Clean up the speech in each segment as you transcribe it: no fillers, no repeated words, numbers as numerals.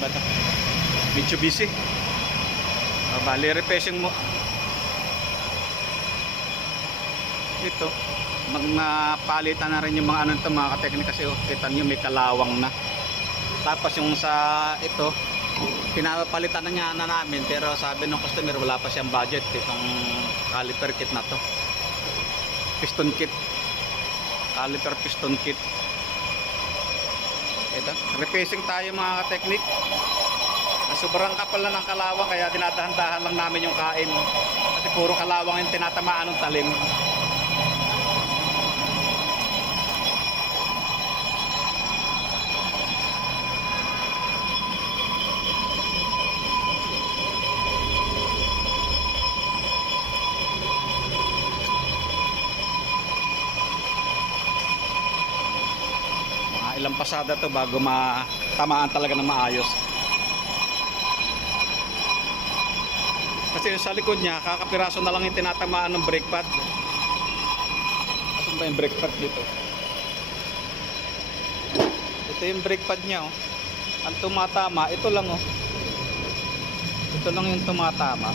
ba ito? Mitsubishi. Bali, repeshing mo. Ito. Napalitan na rin yung mga ano ito, mga kateknik kasi kita nyo may kalawang na. Tapos yung sa ito, pinapalitan na niya na namin pero sabi ng customer wala pa siyang budget itong caliper kit na to. Piston kit. Caliper piston kit. Ito, repacing tayo mga kateknik. Sobrang kapal na ng kalawang kaya dinadahan-dahan lang namin yung kain. Kasi puro kalawang yung tinatamaan ng talim. Ilang pasada to bago matamaan talaga ng maayos. Kasi sa likod niya kakapiraso na lang yung tinatamaan ng brake pad. Asan ba yung brake pad dito? Ito yung brake pad niya oh. Ang tumatama ito lang oh. Ito lang yung tumatama.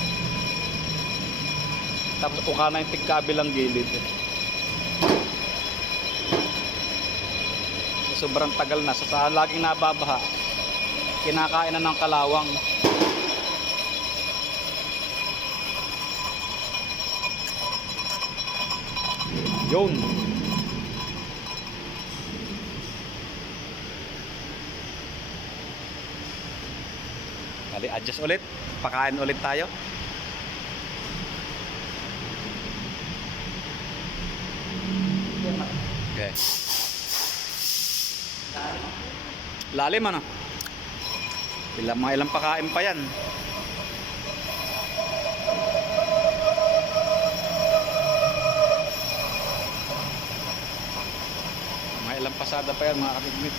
Tapos kuka na yung tigkabilang gilid. Sobrang tagal na sa laging nababaha, kinakain na ng kalawang. Yun. Kali adjust ulit, pakain ulit tayo. Okay. Lalim ano? Ilang pakain pa yan. Mga ilang pasada pa yan mga katigmit.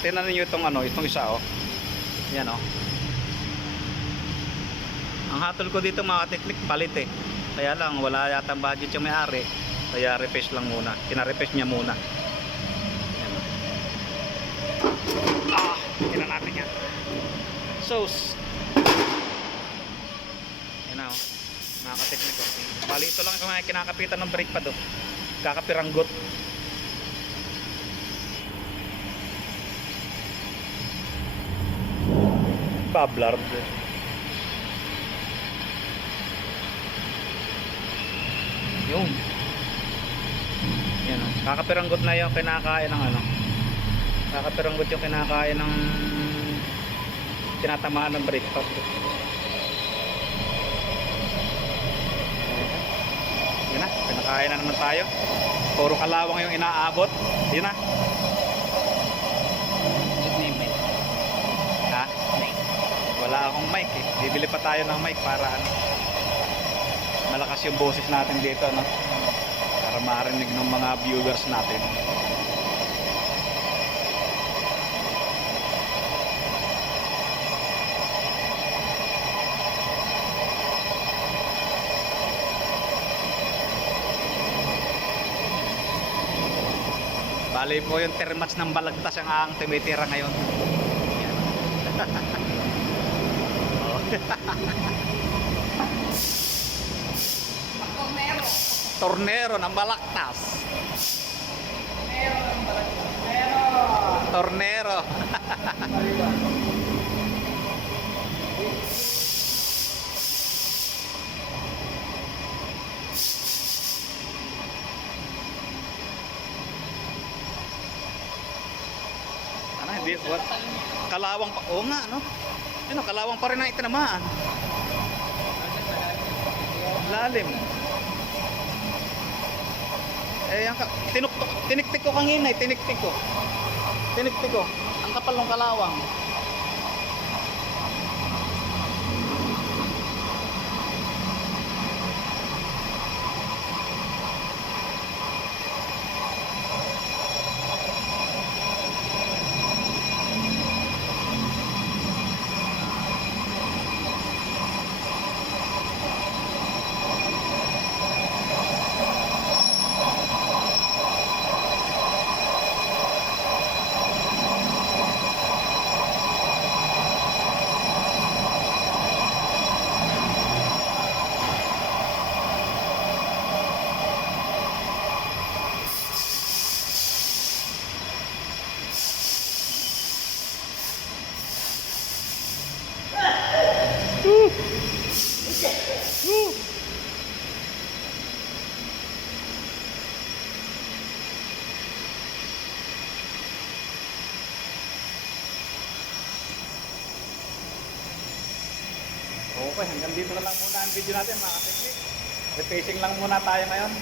Tingnan niyo itong ano, itong isa oh. Yan oh. Ang hatol ko dito mga katiklik palit eh. Kaya lang wala yata budget yung may-ari. Kaya repace lang muna. Kina-repace niya muna. Tingnan natin yan. Sauce. Yan na oh. Mga kateknik oh. Bali ito lang kung kinakapitan ng brake pad oh. Kakapiranggot. Bablard. Yun. Yan oh. Kakapiranggot na yung kinakain ng ano. Kakapiranggot yung kinakain ng tinatamaan ng brake pad. Yun na, pinakain na naman tayo. Puro kalawang yung inaabot. Yun na. Ha? Wala akong mic eh. Bibili pa tayo ng mic para ano, malakas yung boses natin dito no? Para marinig ng mga viewers natin. Bali po yung termats ng balagtas ang tumitira ngayon. Tornero ng balagtas. Tornero. Hindi, what? Kalawang pa. Oo nga, no? Ano, kalawang pa rin ang itinamaan. Lalim. Eh, tiniktik ko kanina, tiniktik ko. Tiniktik ko. Ang kapal ng kalawang. Okay, hanggang dito na lang muna ang video natin mga kateknik. Repacing lang muna tayo ngayon.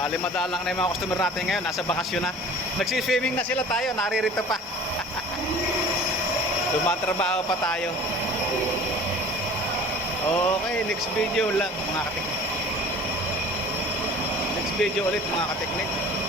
Bali madalang na yung mga customer natin ngayon, nasa bakasyon na. Nagsiswimming na sila tayo, naririto pa. Tumatrabaho pa tayo. Okay, next video lang mga kateknik. Next video ulit mga kateknik.